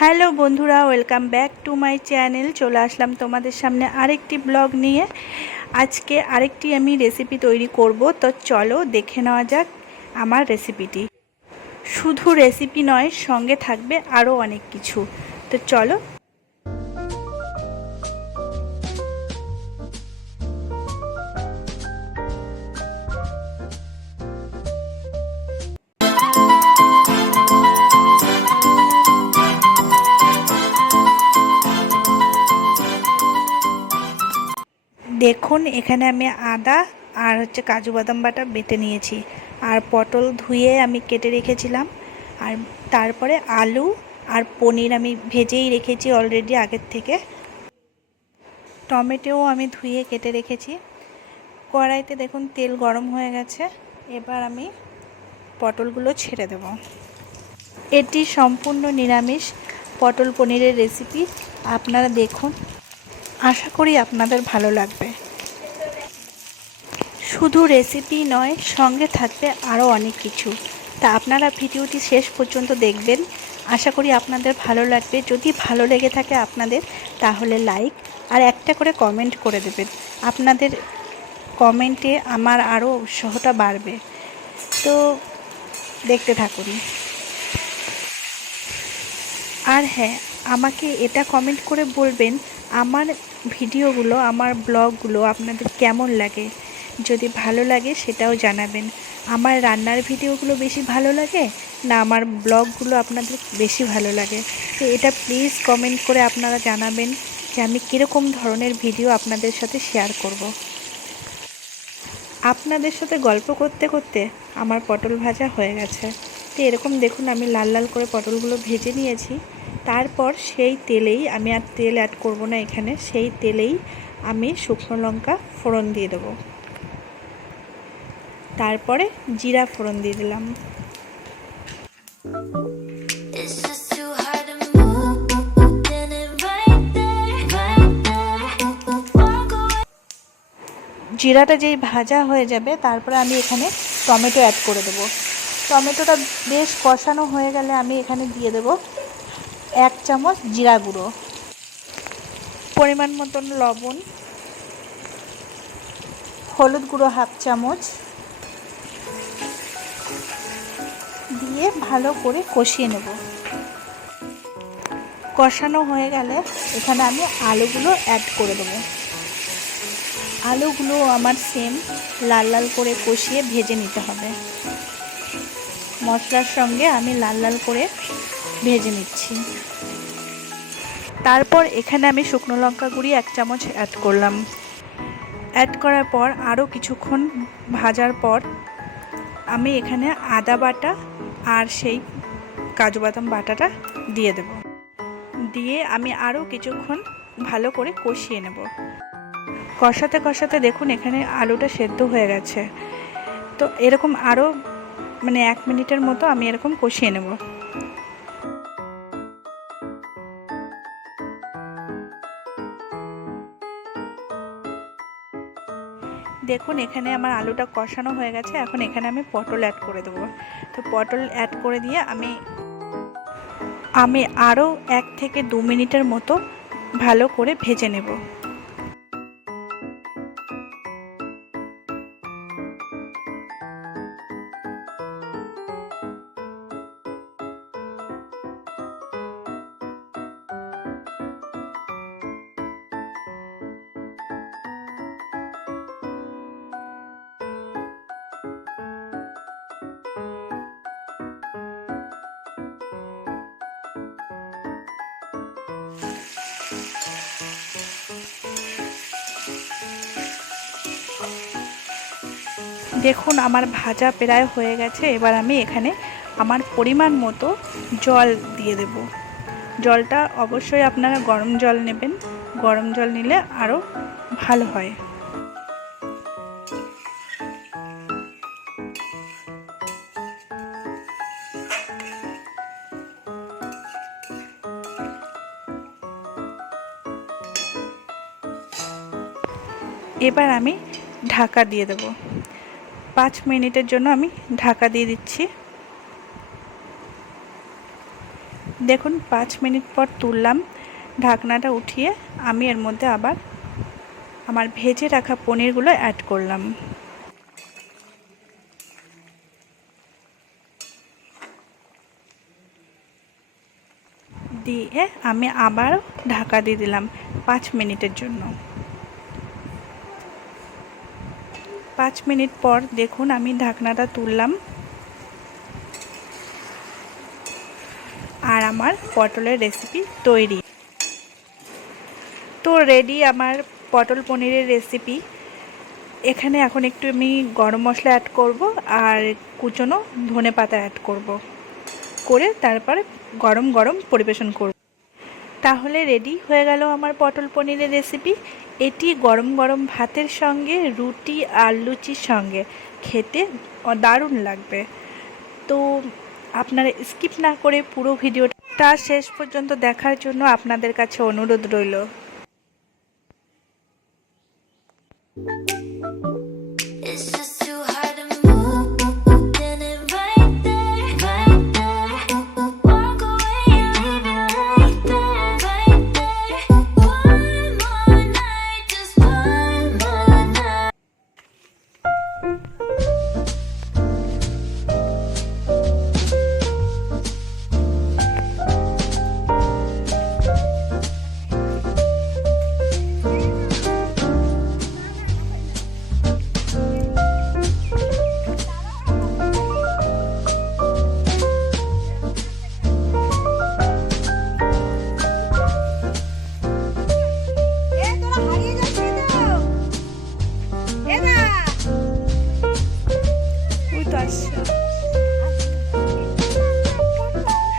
Hello বন্ধুরা, welcome back to my channel. চলে আসলাম তোমাদের সামনে আরেকটি ব্লগ নিয়ে। আজকে আরেকটি আমি রেসিপি তৈরি করব, তো চলো দেখে নেওয়া যাক আমার রেসিপিটি। শুধু রেসিপি নয়, সঙ্গে থাকবে আরও অনেক কিছু। তো চলো। দেখুন, এখানে আমি আদা আর কাজু বাদাম বাটা বেটে নিয়েছি, আর পটল ধুয়ে আমি কেটে রেখেছিলাম, আর তারপরে আলু আর পনির আমি ভেজেই রেখেছি অলরেডি আগের থেকে। টমেটোও আমি ধুয়ে কেটে রেখেছি। কড়াইতে দেখুন তেল গরম হয়ে গেছে। এবার আমি পটলগুলো ছেড়ে দেব। এটি সম্পূর্ণ নিরামিষ পটল পনিরের রেসিপি। আপনারা দেখুন, আশা করি আপনাদের ভালো লাগবে। শুধু রেসিপি নয়, সঙ্গে থাকবে আরও অনেক কিছু। তা আপনারা ভিডিওটি শেষ পর্যন্ত দেখবেন। আশা করি আপনাদের ভালো লাগবে। যদি ভালো লেগে থাকে আপনাদের, তাহলে লাইক আর একটা করে কমেন্ট করে দেবেন। আপনাদের কমেন্টে আমার আরও উৎসাহটা বাড়বে। তো দেখতে থাকুন। আর হ্যাঁ, আমাকে এটা কমেন্ট করে বলবেন আমার ভিডিওগুলো, আমার ব্লগগুলো আপনাদের কেমন লাগে। যদি ভালো লাগে সেটাও জানাবেন। আমার রান্নার ভিডিওগুলো বেশি ভালো লাগে না আমার ব্লগগুলো আপনাদের বেশি ভালো লাগে, তো এটা প্লিজ কমেন্ট করে আপনারা জানাবেন যে আমি কীরকম ধরনের ভিডিও আপনাদের সাথে শেয়ার করব। আপনাদের সাথে গল্প করতে করতে আমার পটল ভাজা হয়ে গেছে। তো এরকম দেখুন, আমি লাল লাল করে পটলগুলো ভেজে নিয়েছি। তারপর সেই তেলেই, আমি আর তেল অ্যাড করব না এখানে, সেই তেলেই আমি শুকনো লঙ্কা ফোড়ন দিয়ে দেবো। তারপরে জিরা ফোড়ন দিয়ে দিলাম। জিরাটা যেই ভাজা হয়ে যাবে, তারপরে আমি এখানে টমেটো অ্যাড করে দেবো। টমেটোটা বেশ কষানো হয়ে গেলে আমি এখানে দিয়ে দেব 1 চামচ জিরা গুঁড়ো, পরিমাণ মতন লবণ, হলুদ গুঁড়ো 1/2 চামচ দিয়ে ভালো করে কষিয়ে নেব। কষানো হয়ে গেলে এখানে আমি আলুগুলো অ্যাড করে দেবো। আলুগুলো আমার সেম লাল লাল করে কষিয়ে ভেজে নিতে হবে। মশলার সঙ্গে আমি লাল লাল করে ভেজে নিচ্ছি। তারপর এখানে আমি শুকনো লঙ্কা গুঁড়ি 1 চামচ অ্যাড করলাম। অ্যাড করার পর আরও কিছুক্ষণ ভাজার পর আমি এখানে আদা বাটা আর সেই কাজু বাদাম বাটাটা দিয়ে দেব। দিয়ে আমি আরও কিছুক্ষণ ভালো করে কষিয়ে নেব। কষাতে কষাতে দেখুন এখানে আলুটা সেদ্ধ হয়ে গেছে। তো এরকম আরও 1 মিনিটের মতো আমি এরকম কষিয়ে নেব। দেখুন এখানে আমার আলুটা কষানো হয়ে গেছে। এখন এখানে আমি পটল অ্যাড করে দেবো। তো পটল অ্যাড করে দিয়ে আমি আরও 1 থেকে 2 মিনিটের মতো ভালো করে ভেজে নেব। দেখুন আমার ভাজা প্রায় হয়ে গেছে। এবার আমি এখানে আমার পরিমাণ মতো জল দিয়ে দেব। জলটা অবশ্যই আপনারা গরম জল নেবেন, গরম জল নিলে আরও ভালো হয়। এবার আমি ঢাকা দিয়ে দেব। 5 মিনিটের জন্য আমি ঢাকা দিয়ে দিচ্ছি। দেখুন 5 মিনিট পর তুললাম, ঢাকনাটা উঠিয়ে আমি এর মধ্যে আবার আমার ভেজে রাখা পনিরগুলো অ্যাড করলাম। দিয়ে আমি আবারও ঢাকা দিয়ে দিলাম 5 মিনিটের জন্য। 5 মিনিট পর দেখুন আমি ঢাকনাটা তুললাম, আর আমার পটলের রেসিপি তৈরি। তো রেডি আমার পটল পনিরের রেসিপি। এখানে এখন একটু আমি গরম মশলা অ্যাড করব আর কুচনো ধনেপাতা অ্যাড করে তারপরে গরম গরম পরিবেশন করব। তাহলে রেডি হয়ে গেল আমার পটল পনিরের রেসিপি। এটি গরম গরম ভাতের সঙ্গে, রুটি আর লুচির সঙ্গে খেতে দারুণ লাগবে। তো আপনারা স্কিপ না করে পুরো ভিডিওটা শেষ পর্যন্ত দেখার জন্য আপনাদের কাছে অনুরোধ রইল।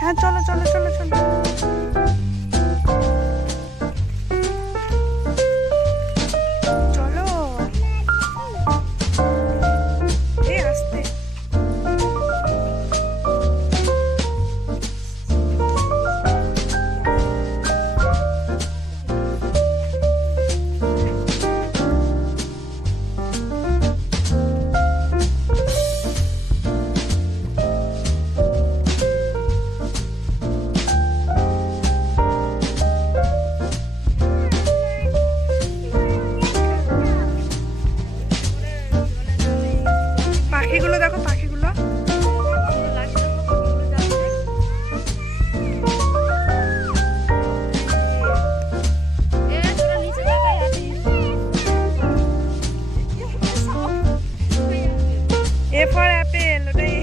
হ্যাঁ, চলো চলো চলো চলো। চলো আসতে। পাখিগুলো দেখো, পাখিগুলো A for apple, ওটাই।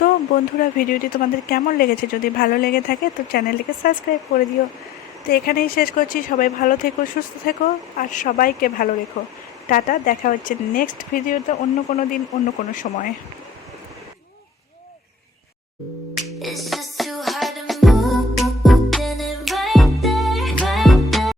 তো বন্ধুরা, ভিডিওটি তোমাদের কেমন লেগেছে? যদি ভালো লেগে থাকে তো চ্যানেলটিকে সাবস্ক্রাইব করে দিও। তো এখানেই শেষ করছি। সবাই ভালো থেকো, সুস্থ থেকো, আর সবাইকে ভালো রেখো। টাটা, দেখা হচ্ছে নেক্সট ভিডিওতে অন্য কোনো দিন, অন্য কোনো সময়।